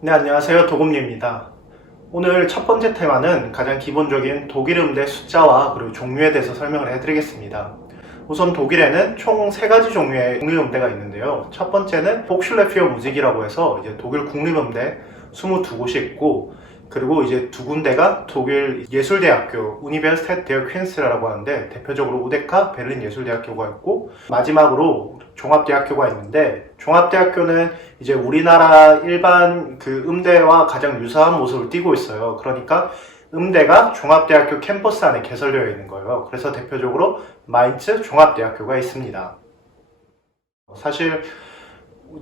네, 안녕하세요. 도금니입니다. 오늘 첫 번째 테마는 가장 기본적인 독일 음대 숫자와 그리고 종류에 대해서 설명을 해드리겠습니다. 우선 독일에는 총 3가지 종류의 국립음대가 있는데요. 첫 번째는 복슐레피어 무직이라고 해서 이제 독일 국립음대 22곳이 있고, 그리고 이제 두 군데가 독일 예술대학교 우니베르시테트 데어 퀸스라고 하는데, 대표적으로 우데카 베를린 예술대학교가 있고, 마지막으로 종합대학교가 있는데, 종합대학교는 이제 우리나라 일반 그 음대와 가장 유사한 모습을 띠고 있어요. 그러니까 음대가 종합대학교 캠퍼스 안에 개설되어 있는 거예요. 그래서 대표적으로 마인츠 종합대학교가 있습니다. 사실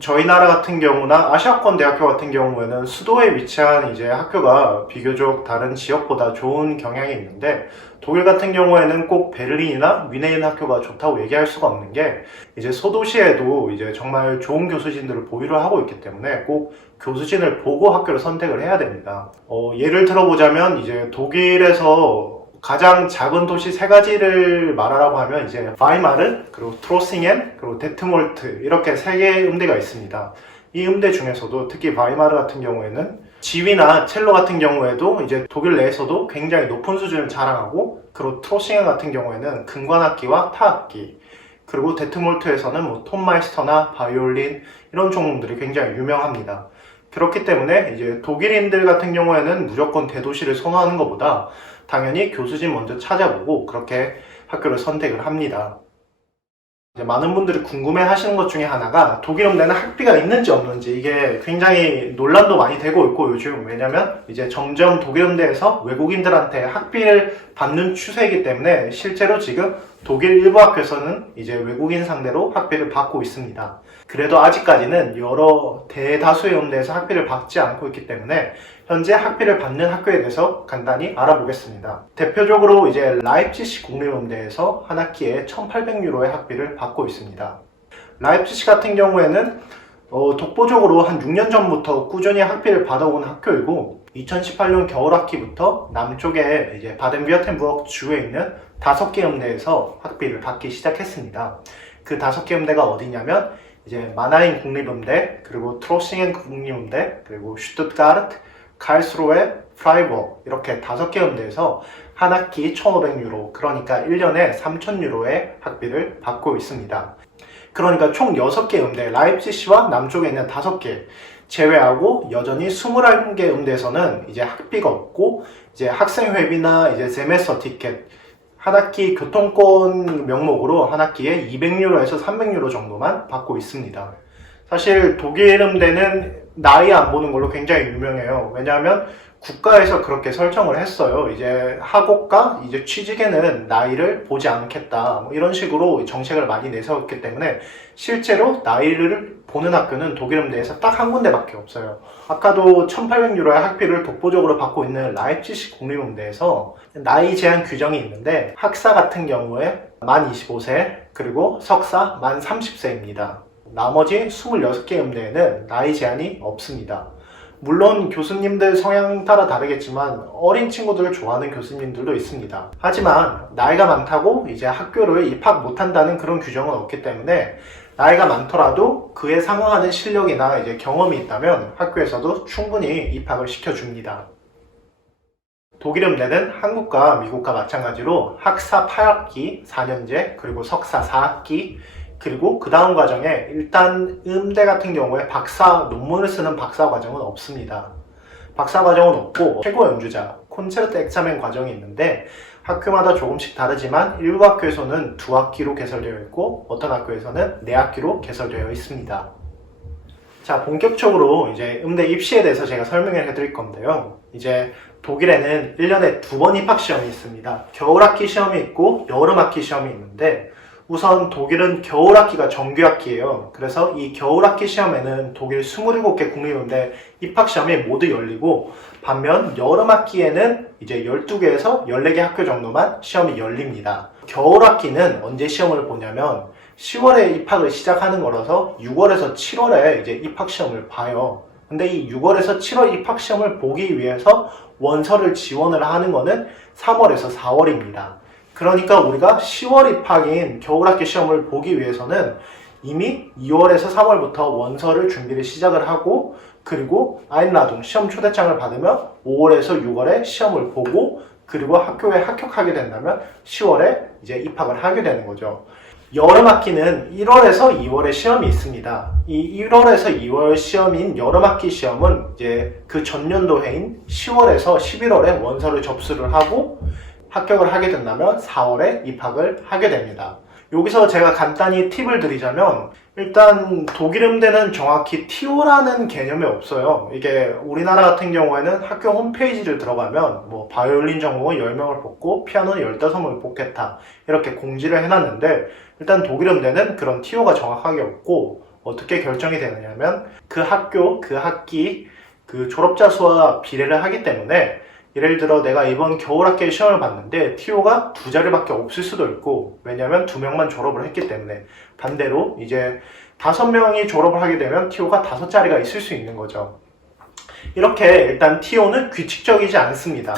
저희 나라 같은 경우나 아시아권 대학교 같은 경우에는 수도에 위치한 이제 학교가 비교적 다른 지역보다 좋은 경향이 있는데, 독일 같은 경우에는 꼭 베를린이나 뮌헨 있는 학교가 좋다고 얘기할 수가 없는 게, 이제 소도시에도 이제 정말 좋은 교수진들을 보유를 하고 있기 때문에 꼭 교수진을 보고 학교를 선택을 해야 됩니다. 예를 들어보자면 이제 독일에서 가장 작은 도시 3가지를 말하라고 하면 이제 바이마르, 그리고 트로싱엔, 그리고 데트몰트, 이렇게 3개의 음대가 있습니다. 이 음대 중에서도 특히 바이마르 같은 경우에는 지휘나 첼로 같은 경우에도 이제 독일 내에서도 굉장히 높은 수준을 자랑하고, 그리고 트로싱엔 같은 경우에는 금관악기와 타악기, 그리고 데트몰트에서는 뭐 톤마이스터나 바이올린 이런 종목들이 굉장히 유명합니다. 그렇기 때문에 이제 독일인들 같은 경우에는 무조건 대도시를 선호하는 것보다 당연히 교수진 먼저 찾아보고 그렇게 학교를 선택을 합니다. 이제 많은 분들이 궁금해 하시는 것 중에 하나가 독일 음대는 학비가 있는지 없는지, 이게 굉장히 논란도 많이 되고 있고 요즘, 왜냐면 이제 점점 독일 음대에서 외국인들한테 학비를 받는 추세이기 때문에 실제로 지금 독일 일부 학교에서는 이제 외국인 상대로 학비를 받고 있습니다. 그래도 아직까지는 여러 대다수의 음대에서 학비를 받지 않고 있기 때문에 현재 학비를 받는 학교에 대해서 간단히 알아보겠습니다. 대표적으로 이제 라입지시 국립음대에서 한 학기에 1,800유로의 학비를 받고 있습니다. 라입지시 같은 경우에는 독보적으로 한 6년 전부터 꾸준히 학비를 받아온 학교이고, 2018년 겨울학기부터 남쪽에 이제 바덴비어텐부르크 주에 있는 5개 음대에서 학비를 받기 시작했습니다. 그 5개 음대가 어디냐면 이제 마나임 국립음대, 그리고 트로싱엔 국립음대, 그리고 슈투트가르트, 칼스루에, 프라이버그, 이렇게 5개 음대에서 한 학기 1,500유로, 그러니까 1년에 3,000유로의 학비를 받고 있습니다. 그러니까 총 6개 음대, 라입지시와 남쪽에 있는 5개 제외하고 여전히 21개 음대에서는 이제 학비가 없고, 이제 학생회비나 이제 세메스터 티켓, 한 학기 교통권 명목으로 한 학기에 200유로에서 300유로 정도만 받고 있습니다. 사실 독일 음대는 나이 안 보는 걸로 굉장히 유명해요. 왜냐하면 국가에서 그렇게 설정을 했어요. 이제 학업과 이제 취직에는 나이를 보지 않겠다, 뭐 이런 식으로 정책을 많이 내세웠기 때문에 실제로 나이를 보는 학교는 독일 음대에서 딱 한 군데밖에 없어요. 아까도 1,800유로의 학비를 독보적으로 받고 있는 라입지시 국립음대에서 나이 제한 규정이 있는데, 학사 같은 경우에 만 25세, 그리고 석사 만 30세입니다. 나머지 26개 음대에는 나이 제한이 없습니다. 물론 교수님들 성향 따라 다르겠지만 어린 친구들을 좋아하는 교수님들도 있습니다. 하지만 나이가 많다고 이제 학교를 입학 못한다는 그런 규정은 없기 때문에, 나이가 많더라도 그에 상응하는 실력이나 이제 경험이 있다면 학교에서도 충분히 입학을 시켜줍니다. 독일 음대는 한국과 미국과 마찬가지로 학사 8학기 4년제, 그리고 석사 4학기, 그리고 그 다음 과정에 일단 음대 같은 경우에 박사 논문을 쓰는 박사 과정은 없습니다. 박사 과정은 없고 최고 연주자 콘체르토 엑자멘 과정이 있는데, 학교마다 조금씩 다르지만 일부 학교에서는 2학기로 개설되어 있고 어떤 학교에서는 4학기로 개설되어 있습니다. 자, 본격적으로 이제 음대 입시에 대해서 제가 설명을 해드릴 건데요. 이제 독일에는 1년에 2번 입학 시험이 있습니다. 겨울학기 시험이 있고 여름학기 시험이 있는데, 우선 독일은 겨울학기가 정규학기예요. 그래서 이 겨울학기 시험에는 독일 27개 국립음대 입학시험이 모두 열리고, 반면 여름학기에는 이제 12개에서 14개 학교 정도만 시험이 열립니다. 겨울학기는 언제 시험을 보냐면 10월에 입학을 시작하는 거라서 6월에서 7월에 이제 입학시험을 봐요. 근데 이 6월에서 7월 입학시험을 보기 위해서 원서를 지원을 하는 거는 3월에서 4월입니다. 그러니까 우리가 10월 입학인 겨울학기 시험을 보기 위해서는 이미 2월에서 3월부터 원서를 준비를 시작을 하고, 그리고 아인라동 시험 초대장을 받으면 5월에서 6월에 시험을 보고 그리고 학교에 합격하게 된다면 10월에 이제 입학을 하게 되는 거죠. 여름 학기는 1월에서 2월에 시험이 있습니다. 이 1월에서 2월 시험인 여름 학기 시험은 이제 그 전년도 해인 10월에서 11월에 원서를 접수를 하고 합격을 하게 된다면 4월에 입학을 하게 됩니다. 여기서 제가 간단히 팁을 드리자면 일단 독일음대는 정확히 TO라는 개념이 없어요. 이게 우리나라 같은 경우에는 학교 홈페이지를 들어가면 뭐 바이올린 전공은 10명을 뽑고 피아노는 15명을 뽑겠다 이렇게 공지를 해놨는데 일단 독일음대는 그런 TO가 정확하게 없고 어떻게 결정이 되느냐면 그 학교, 그 학기, 그 졸업자 수와 비례를 하기 때문에 예를 들어 내가 이번 겨울학기에 시험을 봤는데 TO가 2자리밖에 없을 수도 있고 왜냐면 2명만 졸업을 했기 때문에 반대로 이제 5명이 졸업을 하게 되면 TO가 5자리가 있을 수 있는 거죠. 이렇게 일단 TO는 규칙적이지 않습니다.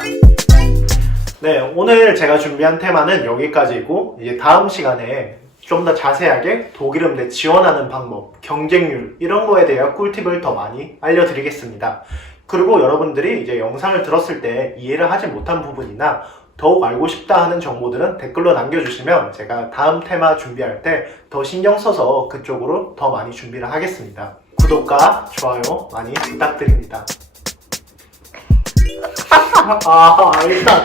네, 오늘 제가 준비한 테마는 여기까지고 이제 다음 시간에 좀 더 자세하게 독일음대 지원하는 방법, 경쟁률 이런 거에 대한 꿀팁을 더 많이 알려드리겠습니다. 그리고 여러분들이 이제 영상을 들었을 때 이해를 하지 못한 부분이나 더욱 알고 싶다 하는 정보들은 댓글로 남겨주시면 제가 다음 테마 준비할 때 더 신경 써서 그쪽으로 더 많이 준비를 하겠습니다. 구독과 좋아요 많이 부탁드립니다. 일단